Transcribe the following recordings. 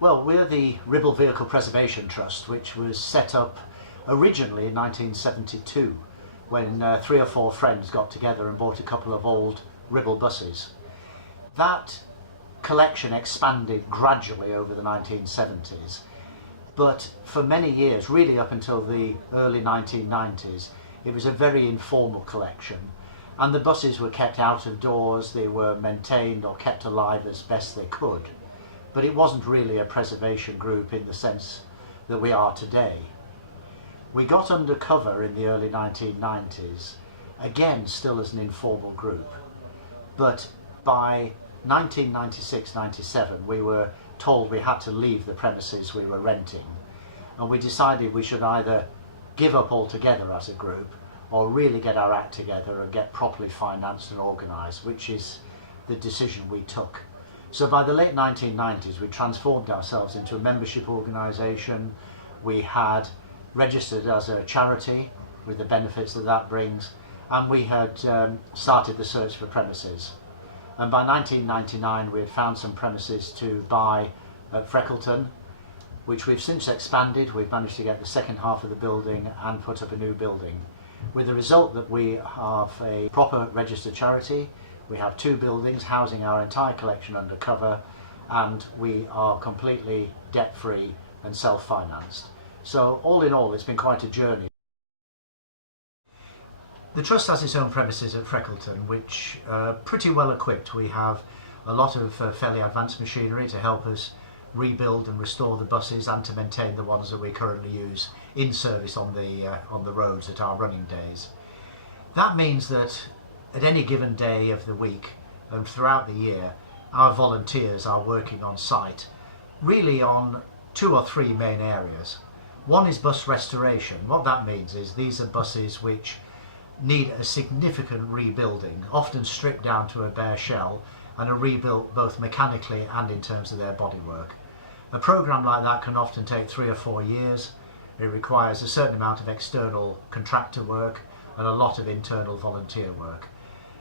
Well, we're the Ribble Vehicle Preservation Trust, which was set up originally in 1972 when 3 or 4 friends got together and bought a couple of old Ribble buses. That collection expanded gradually over the 1970s, but for many years, really up until the early 1990s, it was a very informal collection, and the buses were kept out of doors, they were maintained or kept alive as best they could. But it wasn't really a preservation group in the sense that we are today. We got undercover in the early 1990s, again still as an informal group, but by 1996-97 we were told we had to leave the premises we were renting, and we decided we should either give up altogether as a group or really get our act together and get properly financed and organised, which is the decision we took. So by the late 1990s we transformed ourselves into a membership organisation. We had registered as a charity with the benefits that that brings, and we had started the search for premises. And by 1999 we had found some premises to buy at Freckleton, which we've since expanded. We've managed to get the second half of the building and put up a new building, with the result that we have a proper registered charity. We have 2 buildings housing our entire collection under cover, and we are completely debt-free and self-financed. So all in all, it's been quite a journey. The Trust has its own premises at Freckleton, which are pretty well equipped. We have a lot of fairly advanced machinery to help us rebuild and restore the buses and to maintain the ones that we currently use in service on the roads at our running days. That means that at any given day of the week and throughout the year, our volunteers are working on site really on 2 or 3 main areas. One is bus restoration. What that means is these are buses which need a significant rebuilding, often stripped down to a bare shell, and are rebuilt both mechanically and in terms of their bodywork. A programme like that can often take 3 or 4 years. It requires a certain amount of external contractor work and a lot of internal volunteer work.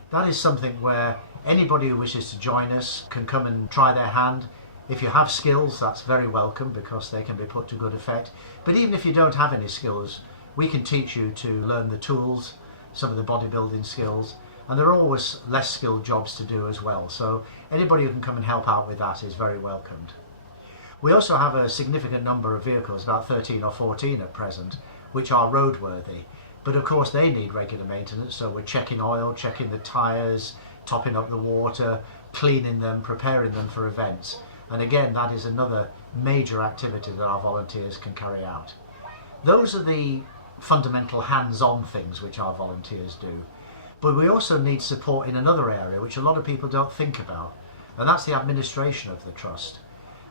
That is something where anybody who wishes to join us can come and try their hand. If you have skills, that's very welcome because they can be put to good effect. But even if you don't have any skills, we can teach you to learn the tools, some of the bodybuilding skills, and there are always less skilled jobs to do as well. So anybody who can come and help out with that is very welcomed. We also have a significant number of vehicles, about 13 or 14 at present, which are roadworthy. But of course they need regular maintenance, so we're checking oil, checking the tyres, topping up the water, cleaning them, preparing them for events. And again, that is another major activity that our volunteers can carry out. Those are the fundamental hands-on things which our volunteers do. But we also need support in another area which a lot of people don't think about, and that's the administration of the Trust.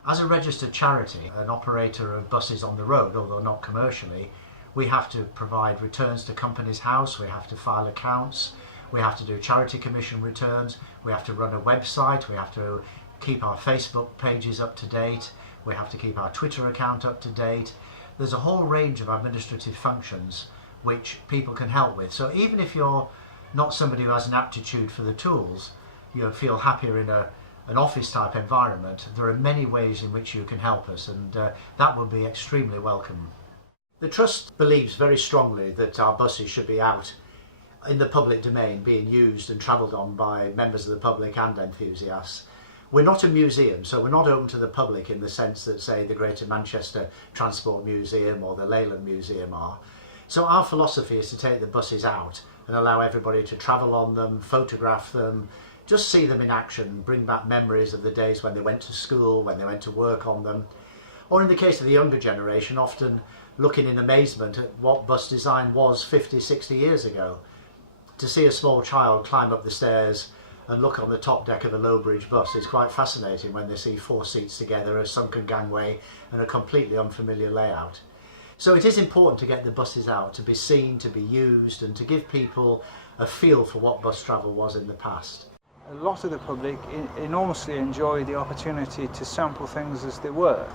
As a registered charity, an operator of buses on the road, although not commercially, we have to provide returns to Companies House, we have to file accounts, we have to do charity commission returns, we have to run a website, we have to keep our Facebook pages up to date, we have to keep our Twitter account up to date. There's a whole range of administrative functions which people can help with. So even if you're not somebody who has an aptitude for the tools, you feel happier in an office type environment, there are many ways in which you can help us, and that would be extremely welcome. The Trust believes very strongly that our buses should be out in the public domain, being used and travelled on by members of the public and enthusiasts. We're not a museum, so we're not open to the public in the sense that, say, the Greater Manchester Transport Museum or the Leyland Museum are. So our philosophy is to take the buses out and allow everybody to travel on them, photograph them, just see them in action, bring back memories of the days when they went to school, when they went to work on them. Or in the case of the younger generation, often looking in amazement at what bus design was 50, 60 years ago. To see a small child climb up the stairs and look on the top deck of a low-bridge bus is quite fascinating when they see 4 seats together, a sunken gangway and a completely unfamiliar layout. So it is important to get the buses out, to be seen, to be used, and to give people a feel for what bus travel was in the past. A lot of the public enormously enjoy the opportunity to sample things as they were.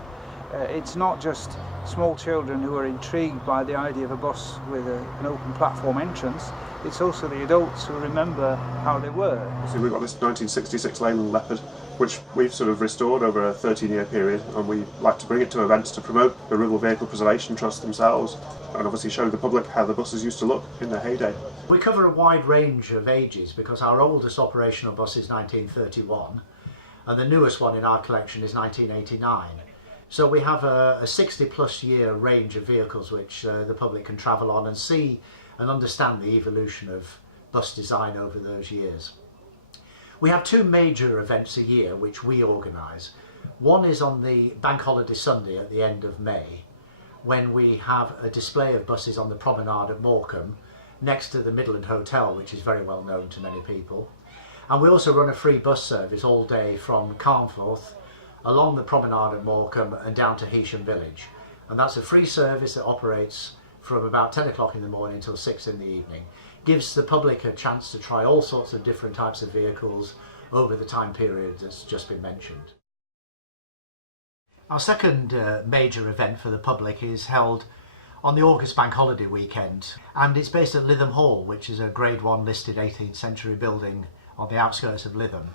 It's not just small children who are intrigued by the idea of a bus with an open platform entrance. it's also the adults who remember how they were. So we've got this 1966 Leyland Leopard, which we've sort of restored over a 13-year period, and we like to bring it to events to promote the Ribble Vehicle Preservation Trust themselves, and obviously show the public how the buses used to look in their heyday. We cover a wide range of ages because our oldest operational bus is 1931 and the newest one in our collection is 1989. So we have a 60 plus year range of vehicles which the public can travel on and see and understand the evolution of bus design over those years. We have two major events a year which we organise. One is on the Bank Holiday Sunday at the end of May, when we have a display of buses on the promenade at Morecambe next to the Midland Hotel, which is very well known to many people. And we also run a free bus service all day from Carnforth along the promenade at Morecambe and down to Heysham Village. And that's a free service that operates from about 10 o'clock in the morning until 6 in the evening. Gives the public a chance to try all sorts of different types of vehicles over the time period that's just been mentioned. Our second major event for the public is held on the August Bank Holiday weekend, and it's based at Lytham Hall, which is a Grade 1 listed 18th century building on the outskirts of Lytham.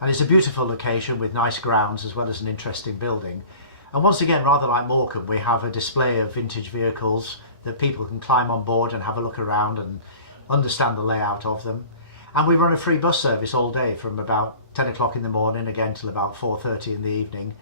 And it's a beautiful location with nice grounds as well as an interesting building. And once again, rather like Morecambe, we have a display of vintage vehicles that people can climb on board and have a look around and understand the layout of them. And we run a free bus service all day from about 10 o'clock in the morning again till about 4:30 in the evening.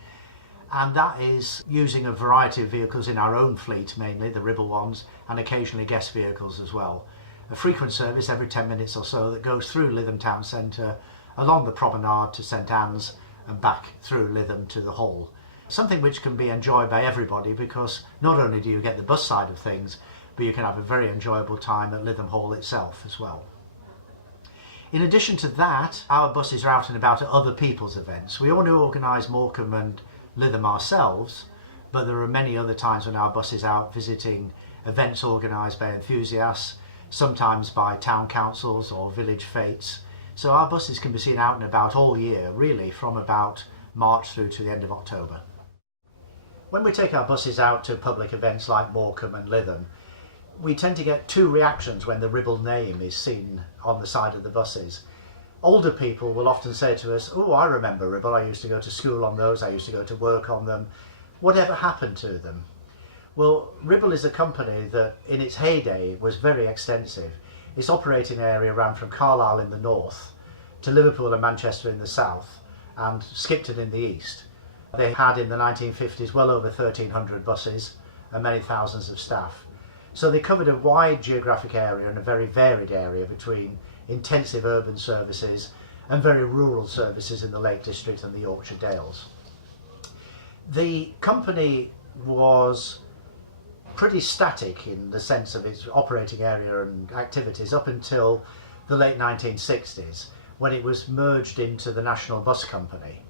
And that is using a variety of vehicles in our own fleet, mainly the Ribble ones, and occasionally guest vehicles as well. A frequent service every 10 minutes or so that goes through Lytham Town Centre, along the promenade to St Anne's and back through Lytham to the Hall. Something which can be enjoyed by everybody because not only do you get the bus side of things, but you can have a very enjoyable time at Lytham Hall itself as well. In addition to that, our buses are out and about at other people's events. We only organise Morecambe and Lytham ourselves, but there are many other times when our bus is out visiting events organised by enthusiasts, sometimes by town councils or village fetes. So our buses can be seen out and about all year, really from about March through to the end of October. When we take our buses out to public events like Morecambe and Lytham, we tend to get two reactions when the Ribble name is seen on the side of the buses. Older people will often say to us, "Oh, I remember Ribble, I used to go to school on those, I used to go to work on them. Whatever happened to them?" Well, Ribble is a company that in its heyday was very extensive. Its operating area ran from Carlisle in the north to Liverpool and Manchester in the south and Skipton in the east. They had in the 1950s well over 1,300 buses and many thousands of staff. So they covered a wide geographic area and a very varied area between intensive urban services and very rural services in the Lake District and the Yorkshire Dales. The company was pretty static in the sense of its operating area and activities up until the late 1960s, when it was merged into the National Bus Company.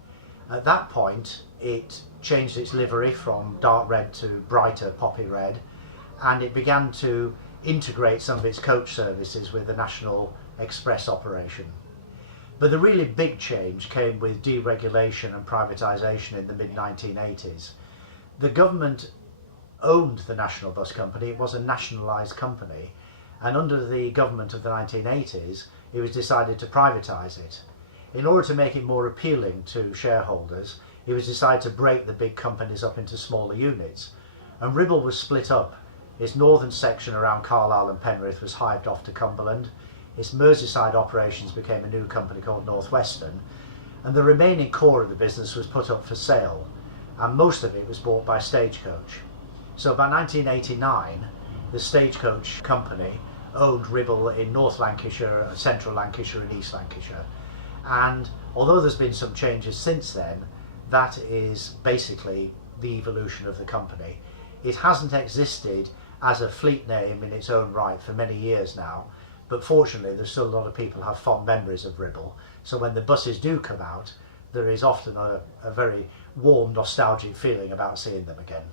At that point, it changed its livery from dark red to brighter poppy red, and it began to integrate some of its coach services with the National Express operation. But the really big change came with deregulation and privatisation in the mid-1980s. The government owned the National Bus Company. It was a nationalised company, and under the government of the 1980s it was decided to privatise it. In order to make it more appealing to shareholders, it was decided to break the big companies up into smaller units, and Ribble was split up. Its northern section around Carlisle and Penrith was hived off to Cumberland. Its Merseyside operations became a new company called North Western, and the remaining core of the business was put up for sale, and most of it was bought by Stagecoach. So by 1989, the Stagecoach company owned Ribble in North Lancashire, Central Lancashire and East Lancashire. And although there's been some changes since then, that is basically the evolution of the company. It hasn't existed as a fleet name in its own right for many years now, but fortunately there's still a lot of people who have fond memories of Ribble, so when the buses do come out, there is often a very warm, nostalgic feeling about seeing them again.